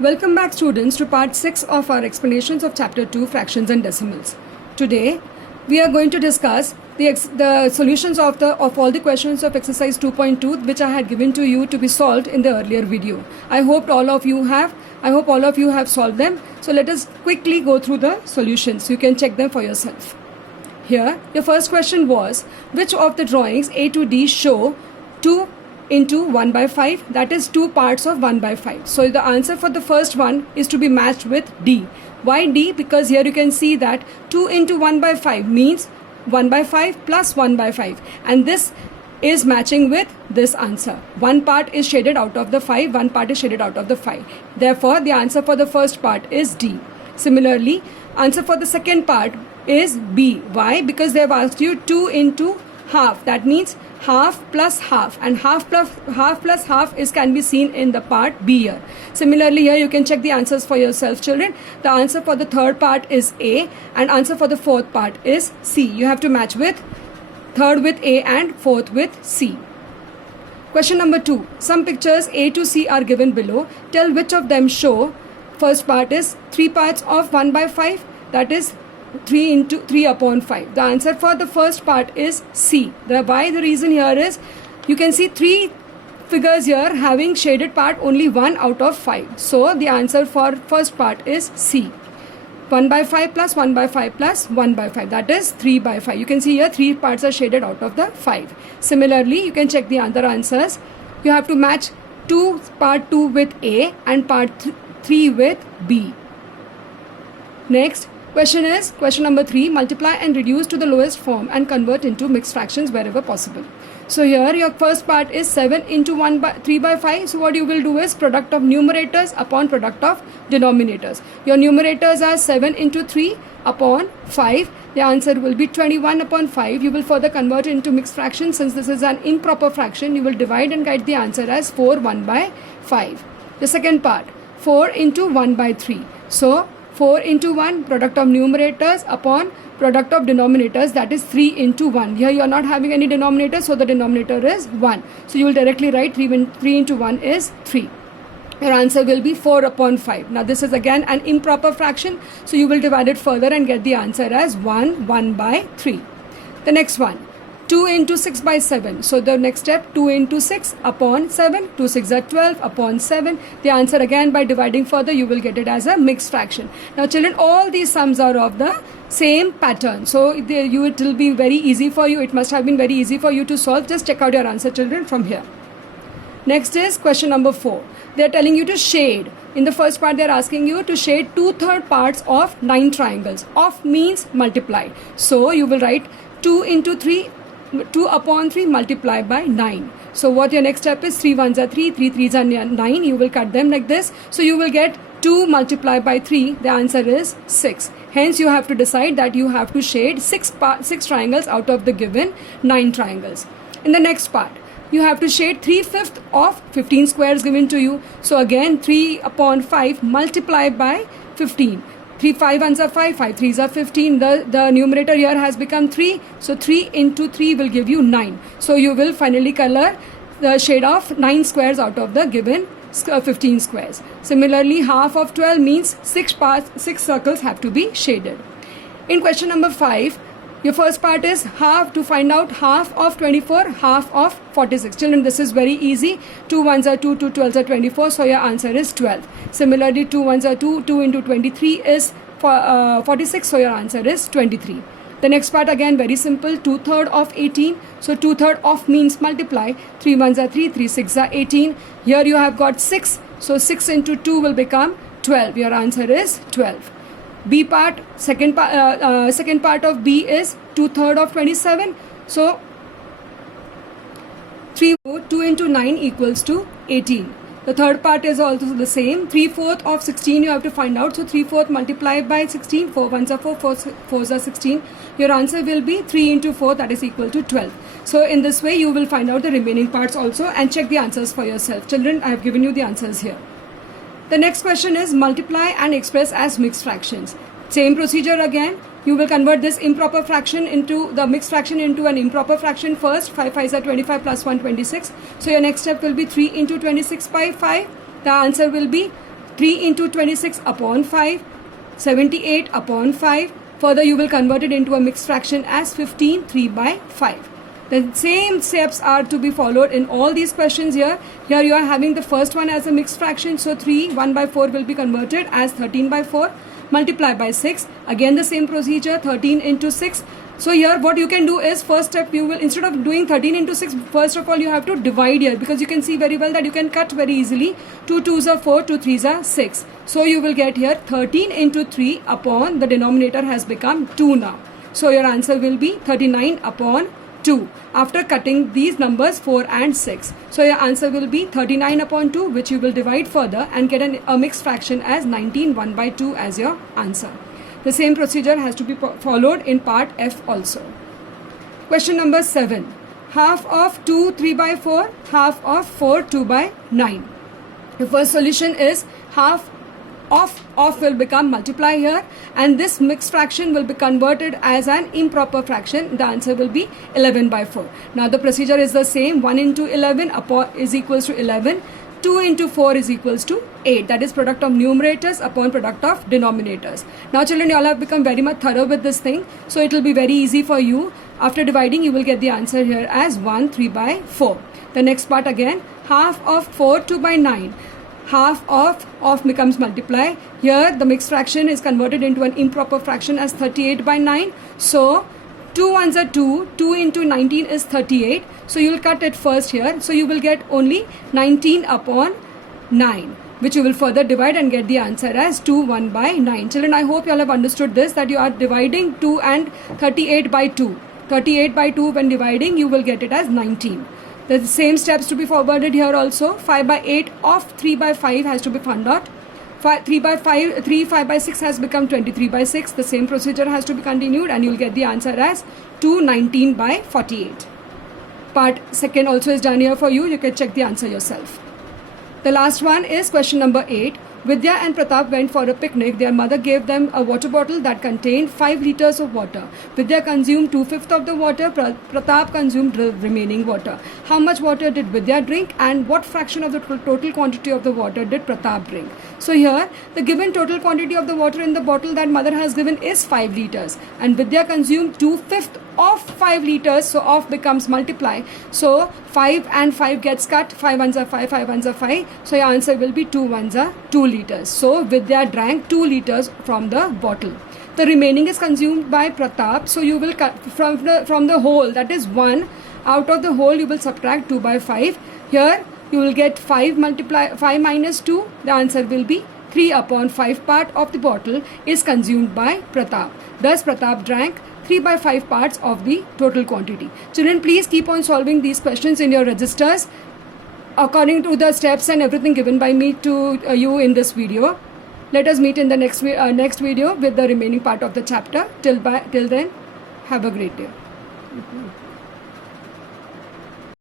Welcome back students to part 6 of our explanations of chapter 2 fractions and decimals. Today we are going to discuss the solutions of all the questions of exercise 2.2 which I had given to you to be solved in the earlier video. I hope all of you have solved them. So let us quickly go through the solutions. You can check them for yourself. Here your first question was, which of the drawings A to D show 2 into 1 by 5, that is 2 parts of 1 by 5. So the answer for the first one is to be matched with D. Why D? Because here you can see that 2 into 1 by 5 means 1 by 5 plus 1 by 5, and this is matching with this answer. One part is shaded out of the 5, one part is shaded out of the 5. Therefore the answer for the first part is D. Similarly, answer for the second part is B. Why? Because they have asked you 2 into half, that means half plus half, and half plus half is can be seen in the part B here. Similarly, here you can check the answers for yourself, children. The answer for the third part is A, and answer for the fourth part is C. You have to match with third with A and fourth with C. Question number 2. Some pictures A to C are given below. Tell which of them show. First part is 3 parts of 1 by 5, that is 3 into 3 upon 5. The answer for the first part is C. The reason here is you can see 3 figures here having shaded part only 1 out of 5. So the answer for first part is C. 1 by 5 plus 1 by 5 plus 1 by 5, that is 3 by 5. You can see here 3 parts are shaded out of the 5. Similarly, you can check the other answers. You have to match part 2 with A and part 3 with B. Next question number 3. Multiply and reduce to the lowest form and convert into mixed fractions wherever possible. So here your first part is 7 into 3 by 5. So what you will do is product of numerators upon product of denominators. Your numerators are 7 into 3 upon 5. The answer will be 21 upon 5. You will further convert into mixed fraction. Since this is an improper fraction, you will divide and write the answer as 4 1 by 5. The second part, 4 into 1 by 3. So 4 into 1, product of numerators upon product of denominators, that is 3 into 1. Here you are not having any denominator, so the denominator is 1. So you will directly write 3 into 1 is 3. Your answer will be 4 upon 5. Now this is again an improper fraction, so you will divide it further and get the answer as 1 by 3. The next one, 2 into 6 by 7. So the next step, 2 into 6 upon 7. 2 6 are 12 upon 7. The answer again by dividing further you will get it as a mixed fraction. Now children, all these sums are of the same pattern. So it will be very easy for you. It must have been very easy for you to solve. Just check out your answer, children, from here. Next is question number 4. They are telling you to shade. In the first part they are asking you to shade 2/3 parts of 9 triangles. Of means multiply. So you will write 2 into 3. 2 upon 3 multiply by 9. So what your next step is, 3 1s are 3, 3 3s are 9. You will cut them like this. So you will get 2 multiplied by 3. The answer is 6. Hence you have to decide that you have to shade 6 triangles out of the given 9 triangles. In the next part, you have to shade 3/5 of 15 squares given to you. So again 3 upon 5 multiplied by 15. 3 5 1s are 5, 5 3s are 15. The numerator here has become 3. So 3 into 3 will give you 9. So you will finally color the shade of 9 squares out of the given 15 squares. Similarly, half of 12 means 6 circles have to be shaded. In question number 5, your first part is half, to find out half of 24, half of 46. Children, this is very easy. 2 1s are 2, 2 12s are 24. So your answer is 12. Similarly, 2 1s are 2, 2 into 23 is 46. So your answer is 23. The next part again very simple. 2/3 of 18. So 2/3 of means multiply. 3 1s are 3, 3 6 are 18. Here you have got 6. So 6 into 2 will become 12. Your answer is 12. B part, second part of B is 2/3 of 27. So 2 into 9 equals to 18. The third part is also the same. 3/4 of 16 you have to find out. So 3/4 multiplied by 16. 4 1s are 4, 4 4s are 16. Your answer will be 3 into 4, that is equal to 12. So in this way you will find out the remaining parts also and check the answers for yourself. Children, I have given you the answers here. The next question is multiply and express as mixed fractions. Same procedure again. You will convert this improper fraction into the mixed fraction into an improper fraction first. 5 5s are 25 plus 1 26. So your next step will be 3 into 26 by 5. The answer will be 3 into 26 upon 5, 78 upon 5. Further, you will convert it into a mixed fraction as 15, 3 by 5. The same steps are to be followed in all these questions here. Here you are having the first one as a mixed fraction. So 3, 1 by 4 will be converted as 13 by 4. Multiply by 6. Again the same procedure, 13 into 6. So here what you can do is, first step, you will, instead of doing 13 into 6, first of all you have to divide here, because you can see very well that you can cut very easily. 2 2s are 4, 2 3s are 6. So you will get here 13 into 3 upon, the denominator has become 2 now. So your answer will be 39 upon 2 after cutting these numbers 4 and 6. So your answer will be 39 upon 2, which you will divide further and get a mixed fraction as 19, 1 by 2 as your answer. The same procedure has to be followed in part F also. Question number 7. Half of 2 3 by 4, half of 4 2 by 9. The first solution is half of will become multiply here, and this mixed fraction will be converted as an improper fraction. The answer will be 11 by 4. Now the procedure is the same. 1 into 11 is equals to 11. 2 into 4 is equals to 8. That is product of numerators upon product of denominators. Now children, you all have become very much thorough with this thing. So it will be very easy for you. After dividing, you will get the answer here as 1 3 by 4. The next part again, half of 4 2 by 9. Half of becomes multiply. Here the mixed fraction is converted into an improper fraction as 38 by 9. So 2 ones are 2. 2 into 19 is 38. So you will cut it first here. So you will get only 19 upon 9, which you will further divide and get the answer as 2 1 by 9. Children, I hope you all have understood this, that you are dividing 2 and 38 by 2. 38 by 2 when dividing, you will get it as 19. The same steps to be forwarded here also. 5 by 8 of 3 by 5 has to be found out. 3 by 5, 3 5 by 6 has become 23 by 6. The same procedure has to be continued and you will get the answer as 219 by 48. Part second also is done here for you. You can check the answer yourself. The last one is question number 8. Vidya and Pratap went for a picnic. Their mother gave them a water bottle that contained 5 liters of water. Vidya consumed 2/5 of the water. Pratap consumed the remaining water. How much water did Vidya drink, and what fraction of the total quantity of the water did Pratap drink? So here the given total quantity of the water in the bottle that mother has given is 5 liters, and Vidya consumed 2/5 of 5 liters. So of becomes multiply. So 5 and 5 gets cut. 5 ones are 5, 5 ones are 5. So your answer will be 2 ones are 2 liters. So Vidya drank 2 liters from the bottle. The remaining is consumed by Pratap. So you will cut from the whole, that is 1. Out of the whole you will subtract 2 by 5. Here you will get 5 minus 2. The answer will be 3 upon 5 part of the bottle is consumed by Pratap. Thus Pratap drank 3 by 5 parts of the total quantity. Children, please keep on solving these questions in your registers according to the steps and everything given by me to you in this video. Let us meet in the next video with the remaining part of the chapter. Till then, have a great day.